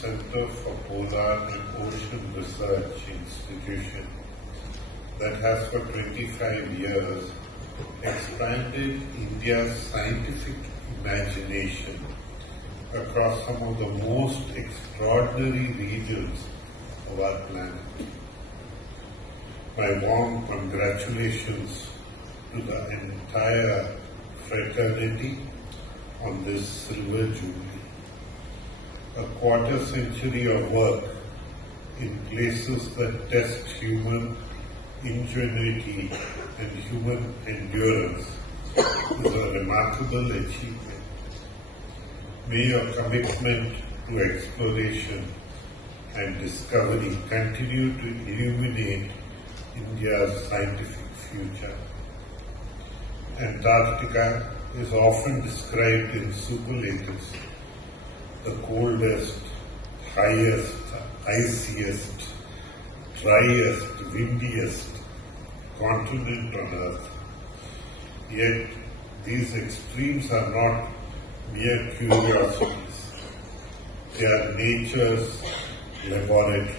Center for Polar and Ocean Research institution that has for 25 years expanded India's scientific imagination across some of the most extraordinary regions of our planet. My warm congratulations to the entire fraternity on this silver jubilee. A quarter century of work in places that test human ingenuity and human endurance is a remarkable achievement. May your commitment to exploration and discovery continue to illuminate India's scientific future. Antarctica is often described in superlatives: the coldest, highest, iciest, driest, windiest continent on Earth. Yet these extremes are not mere curiosities. They are nature's laboratory.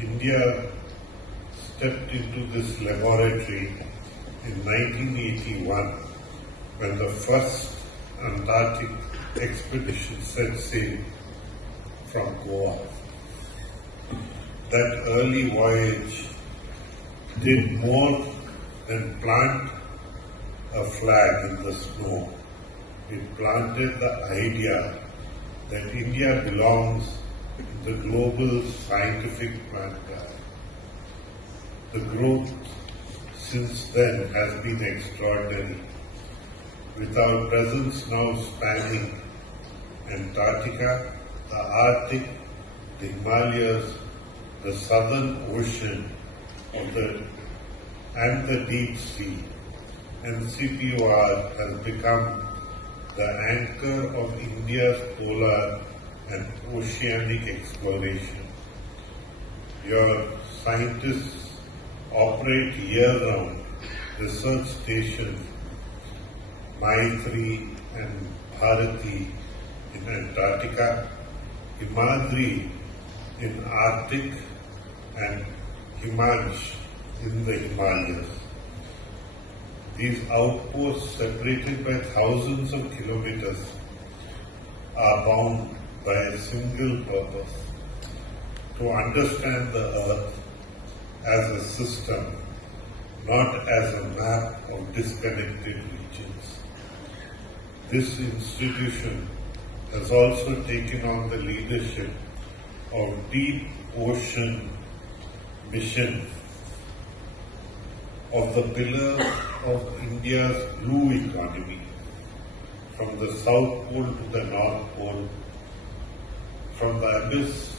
India stepped into this laboratory in 1981 when the first Antarctic expedition set sail from Goa. That early voyage did more than plant a flag in the snow. It planted the idea that India belongs in the global scientific vanguard. The growth since then has been extraordinary, with our presence now spanning Antarctica, the Arctic, the Himalayas, the Southern Ocean and the Deep Sea. NCPOR has become the anchor of India's polar and oceanic exploration. Your scientists operate year-round research stations Maitri and Bharati in Antarctica, Himadri in Arctic, and Himansh in the Himalayas. These outposts, separated by thousands of kilometers, are bound by a single purpose: to understand the Earth as a system, not as a map of disconnected regions. This institution has also taken on the leadership of deep ocean mission of the pillar of India's blue economy, from the South Pole to the North Pole, from the abyss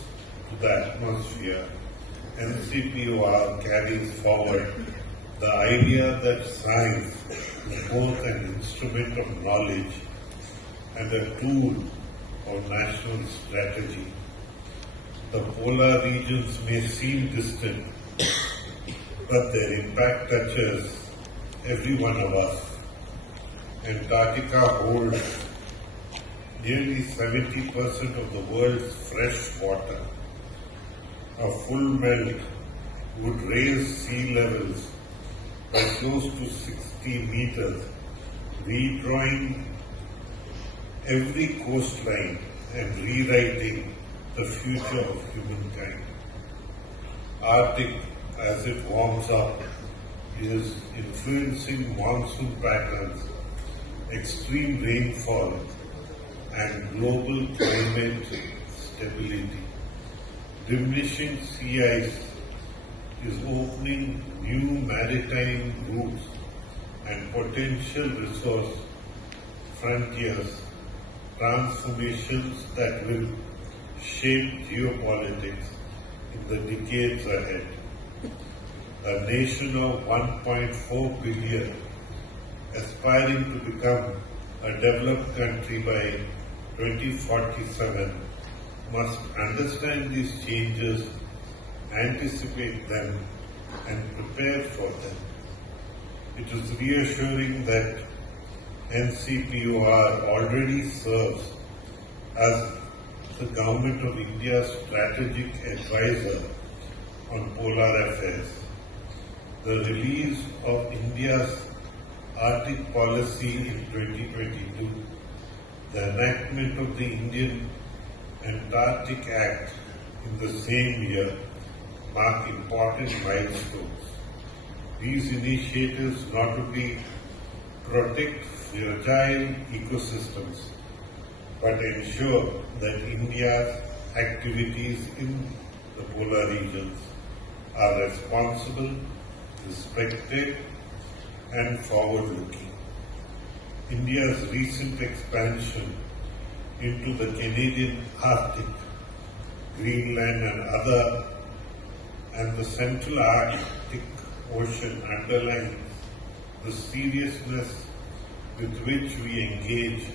to the atmosphere. NCPOR carries forward the idea that science is both an instrument of knowledge and a tool of national strategy. The polar regions may seem distant, but their impact touches every one of us. Antarctica holds nearly 70% of the world's fresh water. A full melt would raise sea levels by close to 60 meters, redrawing every coastline and rewriting the future of humankind. Arctic, as it warms up, is influencing monsoon patterns, extreme rainfall, and global climate stability. Diminishing sea ice is opening new maritime routes and potential resource frontiers, transformations that will shape geopolitics in the decades ahead. A nation of 1.4 billion, aspiring to become a developed country by 2047, must understand these changes, anticipate them, and prepare for them. It is reassuring that NCPOR already serves as the Government of India's strategic advisor on polar affairs, the release of India's Arctic policy in 2022, the enactment of the Indian Antarctic Act in the same year mark important milestones. These initiatives not only protect fragile ecosystems but ensure that India's activities in the polar regions are responsible, respected, and forward-looking. India's recent expansion into the Canadian Arctic, Greenland and the Central Arctic Ocean underlines the seriousness with which we engage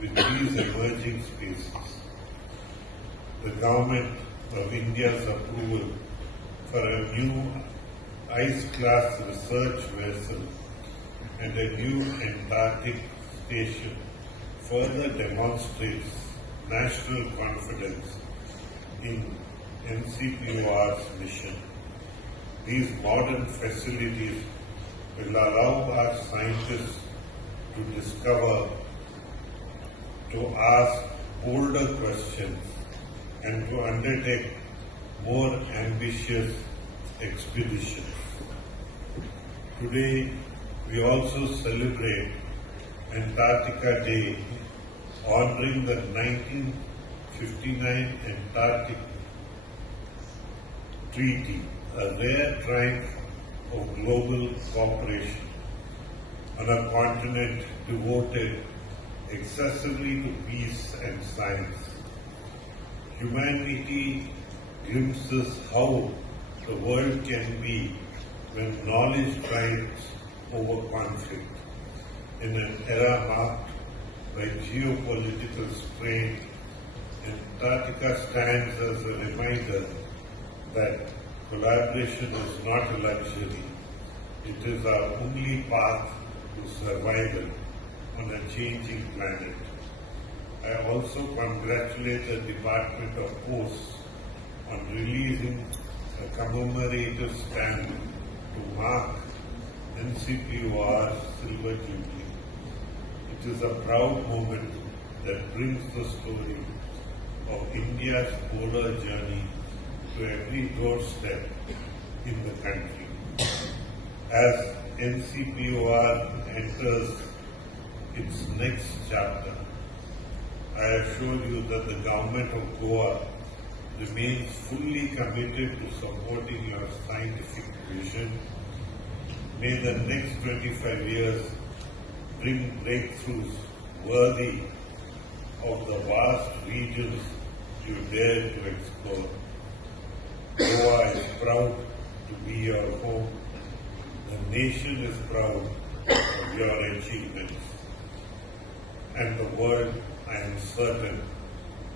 with these emerging spaces. The Government of India's approval for a new ice-class research vessel and a new Antarctic station further demonstrates national confidence in NCPOR's mission. These modern facilities will allow our scientists to discover, to ask bolder questions, and to undertake more ambitious expeditions. Today, we also celebrate Antarctica Day, honoring the 1959 Antarctic Treaty, a rare triumph of global cooperation on a continent devoted excessively to peace and science. Humanity glimpses how the world can be when knowledge triumphs over conflict. In an era marked by geopolitical strain, Antarctica stands as a reminder that collaboration is not a luxury. It is our only path to survival on a changing planet. I also congratulate the Department of Posts on releasing a commemorative stamp to mark NCPOR Silver Jubilee. It is a proud moment that brings the story of India's polar journey to every doorstep in the country. As NCPOR enters its next chapter, I assure you that the Government of Goa remains fully committed to supporting your scientific vision. May the next 25 years bring breakthroughs worthy of the vast regions you dare to explore. Goa is proud to be your home. The nation is proud of your achievements. And the world, I am certain,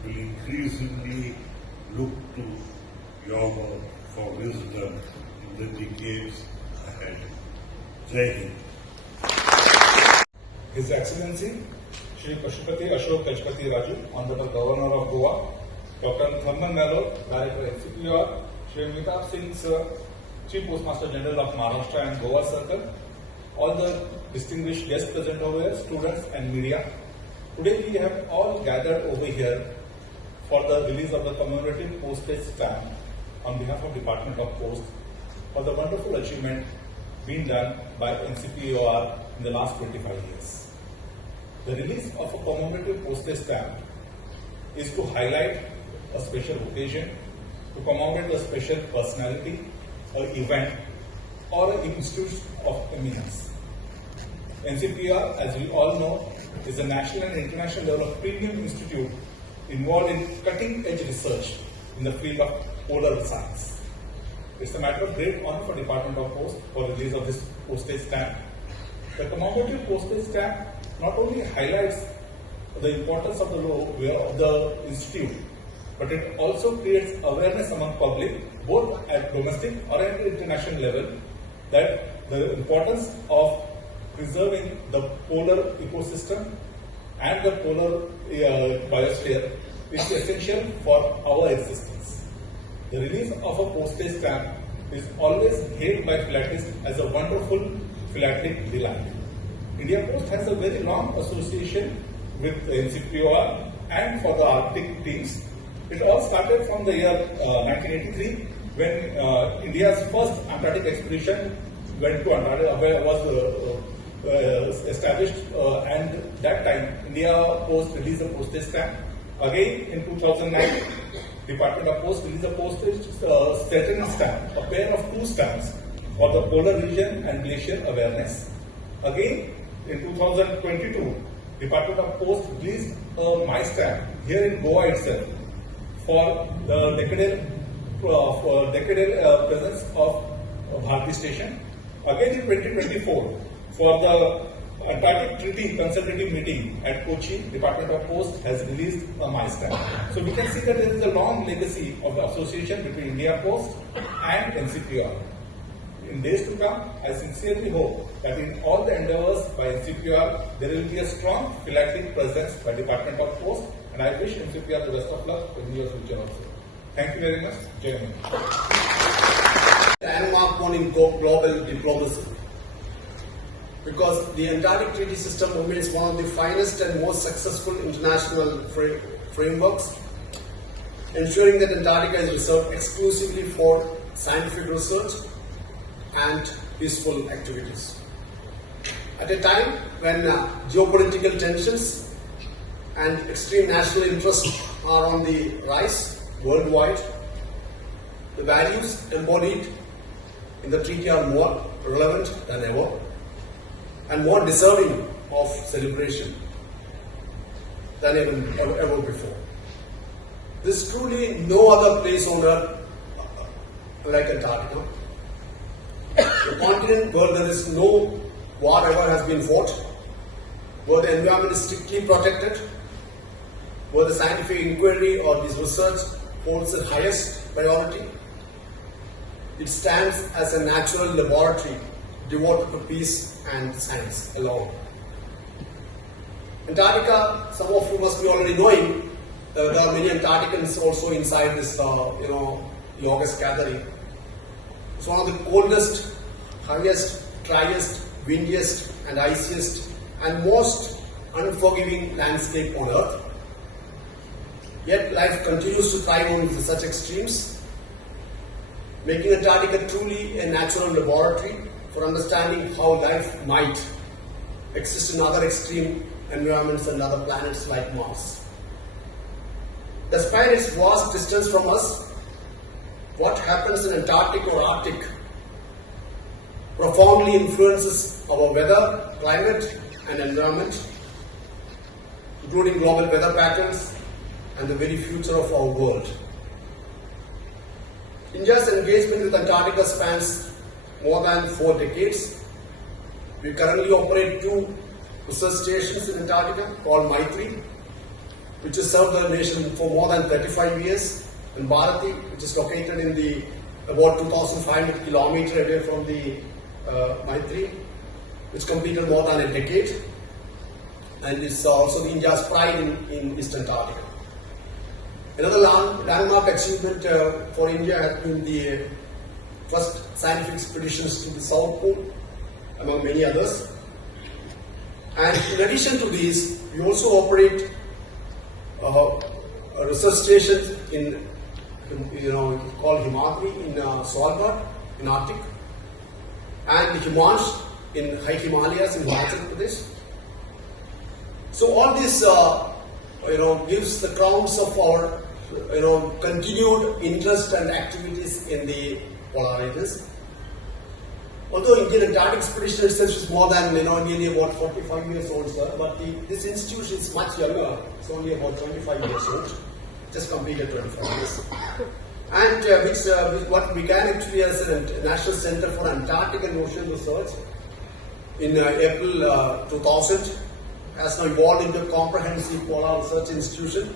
will increasingly look to your work for wisdom in the decades ahead. Jai Hind. His Excellency Shri Pashupati Ashok Gajpati Raju, Honorable Governor of Goa, Dr. Tharman Mello, Director NCPOR, Shri Amitabh Singh Sir, Chief Postmaster General of Maharashtra and Goa Circle, all the distinguished guests present over here, students and media. Today we have all gathered over here for the release of the commemorative postage stamp on behalf of Department of Post for the wonderful achievement being done by NCPOR in the last 25 years. The release of a commemorative postage stamp is to highlight a special occasion, to commemorate a special personality or event or an institute of eminence. NCPOR, as we all know, is a national and international level of premium institute involved in cutting-edge research in the field of polar science. It's a matter of great honor for Department of Post for the release of this postage stamp. The commemorative postage stamp not only highlights the importance of the institute, but it also creates awareness among public, both at domestic or at international level, that the importance of preserving the polar ecosystem and the polar biosphere is essential for our existence. The release of a postage stamp is always hailed by philatelists as a wonderful philatelic delight. India Post has a very long association with the NCPOR and for the Arctic teams. It all started from the year 1983 when India's first Antarctic expedition went to Antarctica, was established, and that time India Post released a postage stamp. Again in 2009, Department of Post released a postage certain stamp, a pair of 2 stamps for the polar region and glacier awareness. Again in 2022, Department of Post released a My Stamp here in Goa itself for the decadal presence of Bharati Station. Again in 2024, for the Antarctic Treaty Consultative Meeting at Kochi, Department of Post has released a My Stamp. So we can see that there is a long legacy of the association between India Post and NCPOR. In days to come, I sincerely hope that in all the endeavors by NCPOR, there will be a strong philatelic presence by Department of Post, and I wish NCPOR the best of luck in your future also. Thank you very much. Jai Hind. Landmark in global diplomacy, because the Antarctic Treaty System remains one of the finest and most successful international frameworks, ensuring that Antarctica is reserved exclusively for scientific research and peaceful activities. At a time when geopolitical tensions and extreme national interests are on the rise worldwide, the values embodied in the treaty are more relevant than ever and more deserving of celebration than ever before. There is truly no other place on earth like Antarctica. A continent where there is no war ever has been fought, where the environment is strictly protected, where the scientific inquiry or this research holds the highest priority. It stands as a natural laboratory devoted to peace and science alone. Antarctica, some of you must be already knowing, there are many Antarcticans also inside this, the August gathering. It's one of the coldest, highest, driest, windiest and iciest and most unforgiving landscape on earth. Yet life continues to thrive on such extremes, making Antarctica truly a natural laboratory for understanding how life might exist in other extreme environments and other planets like Mars. Despite its vast distance from us, what happens in Antarctic or Arctic profoundly influences our weather, climate and environment, including global weather patterns and the very future of our world. India's engagement with Antarctica spans more than 4 decades. We currently operate 2 research stations in Antarctica called Maitri, which has served the nation for more than 35 years, and Bharati, which is located in the about 2,500 kilometers away from the Maitri, which completed more than a decade, and is also India's pride in East Antarctica. Another landmark achievement for India has been the first scientific expeditions to the South Pole, among many others. And in addition to these, we also operate a research station in, called Himadri in Svalbard in Arctic, and Himansh in High Himalayas in Himachal Pradesh. So all this, gives the grounds of our, continued interest and activities in the polar regions. Although Indian Antarctic Expedition itself is more than, nearly about 45 years old, sir, but this institution is much younger. It's only about 25 years old. Just completed 25 years. And what began actually as a National Center for Antarctic and Ocean Research in April 2000 has now evolved into a comprehensive polar research institution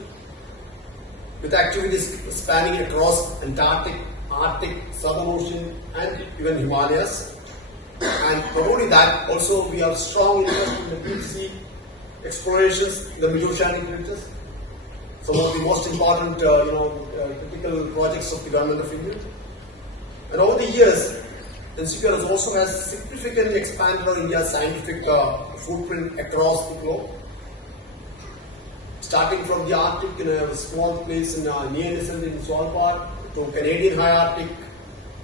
with activities spanning across Antarctic, Arctic, Southern Ocean and even Himalayas. And not only that, also we have strong interest in the deep sea explorations in the mid-oceanic regions, some of the most important, critical projects of the Government of India. And over the years, NCPOR has significantly expanded on India's scientific footprint across the globe. Starting from the Arctic in a small place in near-Nissan in Svalbard, to Canadian High Arctic,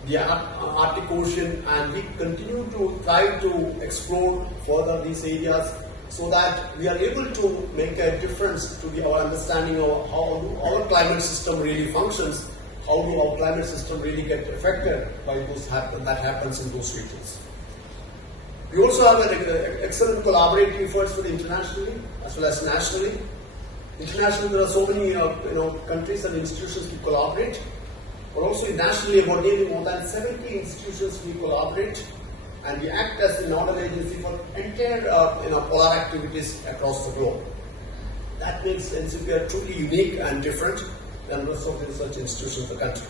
the Arctic Ocean, and we continue to try to explore further these areas so that we are able to make a difference to our understanding of how our climate system really functions, how our climate system really get affected by that happens in those regions. We also have an excellent collaborative efforts with internationally as well as nationally. Internationally, there are so many countries and institutions we collaborate, but also nationally, about nearly more than 70 institutions we collaborate, and we act as the nodal agency for entire polar activities across the globe. That makes NCPOR truly unique and different than the rest of the research institutions in the country.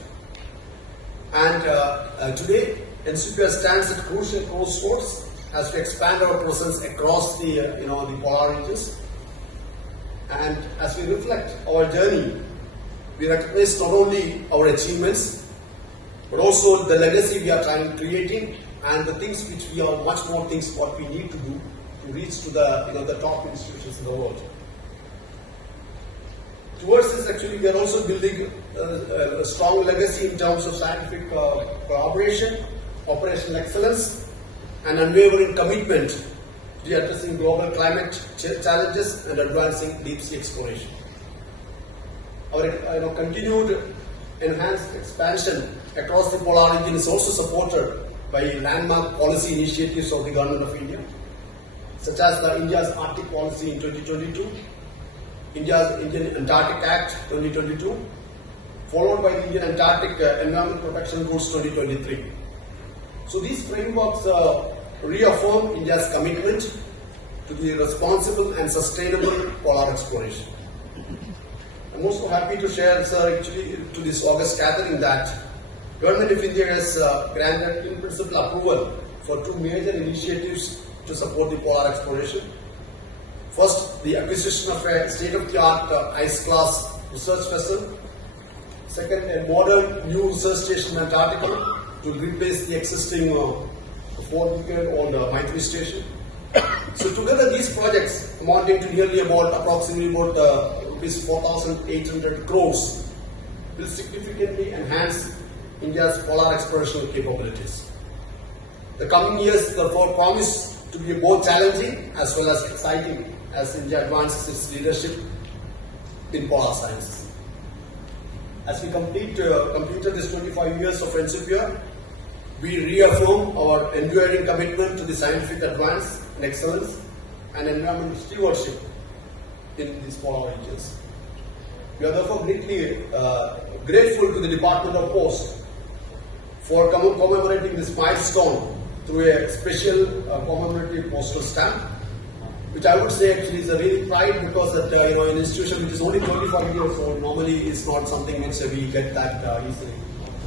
And today, NCPOR stands at crucial crossroads as we expand our presence across the polar regions. And as we reflect our journey, we recognize not only our achievements, but also the legacy we are creating, and the things which we are much more things what we need to do to reach to the top institutions in the world. Towards this, actually, we are also building a strong legacy in terms of scientific collaboration, operational excellence, and unwavering commitment to addressing global climate challenges and advancing deep sea exploration. Our continued enhanced expansion across the polar region is also supported by landmark policy initiatives of the Government of India, such as the India's Arctic Policy in 2022, Indian Antarctic Act 2022, followed by the Indian Antarctic Environment Protection Rules 2023. So these frameworks reaffirm India's commitment to the responsible and sustainable polar exploration. I'm also happy to share, sir, actually to this August gathering that Government of India has granted in principle approval for two major initiatives to support the polar exploration. First, the acquisition of a state-of-the-art ice-class research vessel. Second, a modern new research station in Antarctica to replace the existing 4-decade-old Maitri station. So together these projects amounting to nearly approximately rupees 4,800 crores will significantly enhance India's polar exploration capabilities. The coming years therefore promise to be both challenging as well as exciting as India advances its leadership in polar science. As we completed this 25 years of NCPOR, we reaffirm our enduring commitment to the scientific advance and excellence and environmental stewardship in these polar regions. We are therefore greatly grateful to the Department of Post for commemorating this milestone through a special commemorative postal stamp, which I would say actually is a really pride because that an institution which is only 25 years old normally is not something which we get that easily.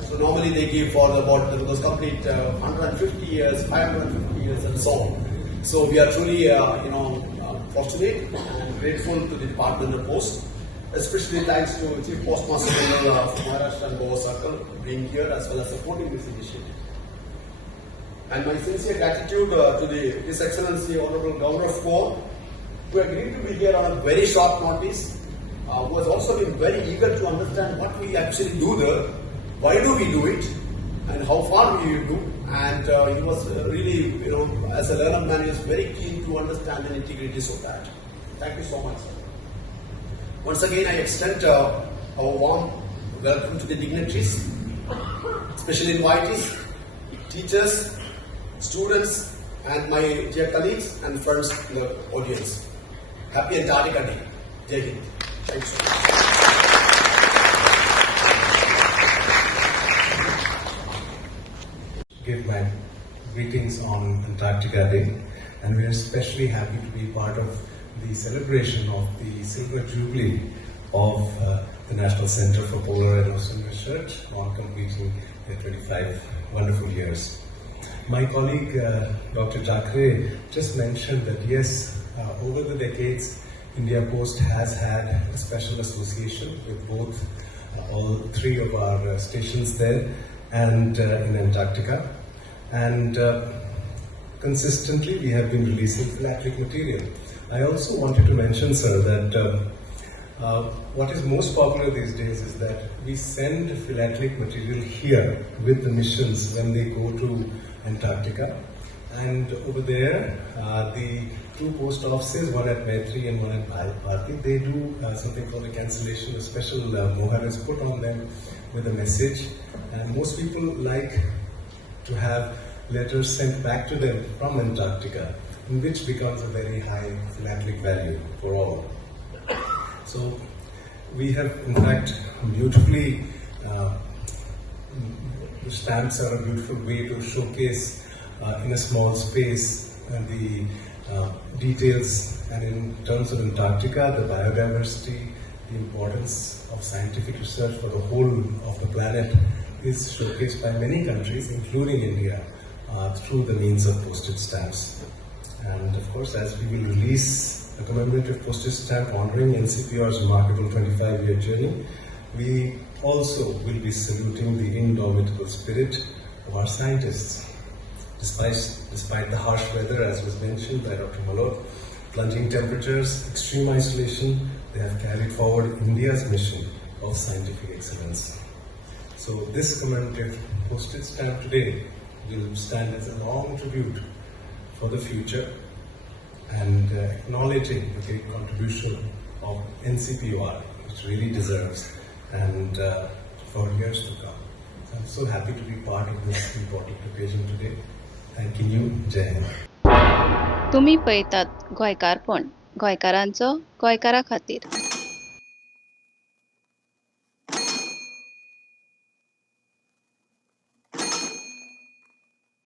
So normally they give for about those complete 150 years, 550 years, and so on. So we are truly fortunate and grateful to the Department of Post, especially thanks to Chief Postmaster General of Maharashtra and Goa Circle being here as well as supporting this initiative. And my sincere gratitude to His Excellency Honorable Governor of Goa, who agreed to be here on a very short notice, who has also been very eager to understand what we actually do there, why do we do it, and how far we do. And he was really, as a learned man, he was very keen to understand the nitty-gritties of that. Thank you so much, sir. Once again, I extend our warm welcome to the dignitaries, special invitees, teachers, students, and my dear colleagues and friends in the audience. Happy Antarctica Day. Jai Hind. Thank you so much. Give my greetings on Antarctica Day, and we are especially happy to be part of the celebration of the Silver Jubilee of the National Center for Polar and Ocean Research on completing their 25 wonderful years. My colleague Dr. Jakre just mentioned that yes, over the decades India Post has had a special association with both all three of our stations there and in Antarctica. And consistently we have been releasing philatelic material. I also wanted to mention, sir, that what is most popular these days is that we send philatelic material here with the missions when they go to Antarctica. And over there, the two post offices, one at Maitri and one at Bharati, they do something called a cancellation. A special mohar is put on them with a message. And most people like to have letters sent back to them from Antarctica, which becomes a very high philatelic value for all. So we have, in fact, beautifully, the stamps are a beautiful way to showcase in a small space the details, and in terms of Antarctica, the biodiversity, the importance of scientific research for the whole of the planet is showcased by many countries, including India, through the means of postage stamps. And of course, as we will release a commemorative postage stamp honoring NCPOR's remarkable 25-year journey, we also will be saluting the indomitable spirit of our scientists. Despite the harsh weather, as was mentioned by Dr. Malot, plunging temperatures, extreme isolation, they have carried forward India's mission of scientific excellence. So this commemorative postage stamp today will stand as a long tribute for the future and acknowledging the great contribution of NCPOR, which really deserves, and for years to come. So I'm so happy to be part of this important occasion today. Thanking you. Jai Hind. तुम्ही पळयतात गोंयकारपण, गोंयकारांचो गोंयकारा खातीर.